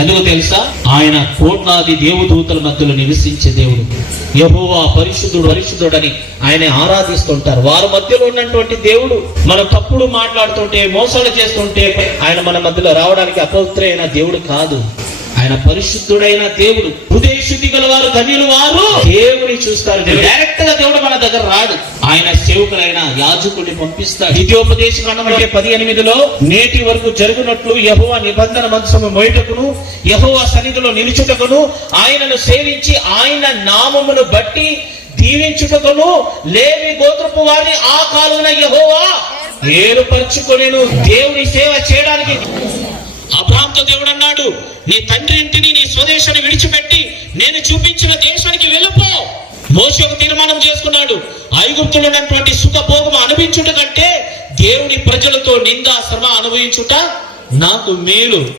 ఎందుకు తెలుసా? ఆయన కోట్లాది దేవదూతల మధ్యలో నివసించే దేవుడు. యెహోవా పరిశుద్ధుడు పరిశుద్ధుడని ఆయన ఆరాధిస్తుంటారు. వారి మధ్యలో ఉన్నటువంటి దేవుడు మనం తప్పుడు మాట్లాడుతుంటే, మోసాలు చేస్తుంటే ఆయన మన మధ్యలో రావడానికి అపవిత్రైన దేవుడు కాదు. ఆయన పరిశుద్ధుడైన దేవుడు. హృదయ శుద్ధి గల వారు ధన్యులు వారు దేవుని చూస్తారు. డైరెక్ట్ గా దేవుడు మన దగ్గర రాడు. ఆయన సేవకులైన యాజకుడిని పంపిస్తాడు. ద్వితీయోపదేశకాండం 18లో నేటి వరకు జరుగునట్లు యెహోవా నిబంధన మందసము మోయుటకును, యెహోవా సన్నిధిలో నిలుచుటకును, ఆయనను సేవించి ఆయన నామమును బట్టి దీవించుటకును లేవి గోత్రపు వారిని ఆ కాలమున యెహోవా ఏర్పరచుకొనెను. దేవుని సేవ చేయడానికి అబ్రాహాముతో దేవుడు అన్నాడు, నీ తండ్రి ఇంటిని, నీ స్వదేశాన్ని విడిచిపెట్టి నేను చూపించిన దేశానికి వెళ్ళిపో. మోషే ఒక తీర్మానం చేసుకున్నాడు, ఐగుప్తులో ఉన్నటువంటి సుఖభోగం అనుభవించుట కంటే దేవుని ప్రజలతో నింద శ్రమ అనుభవించుట నాకు మేలు.